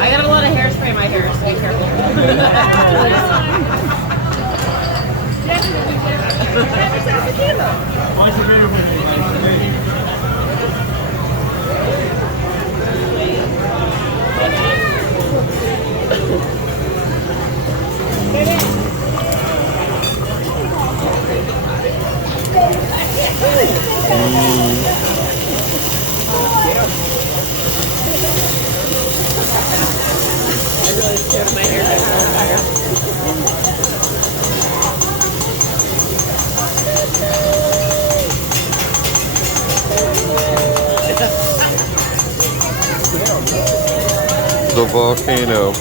I got a lot of hairspray in my hair, so be careful. Tequila. What's your favorite one? I really scared my hair. The volcano.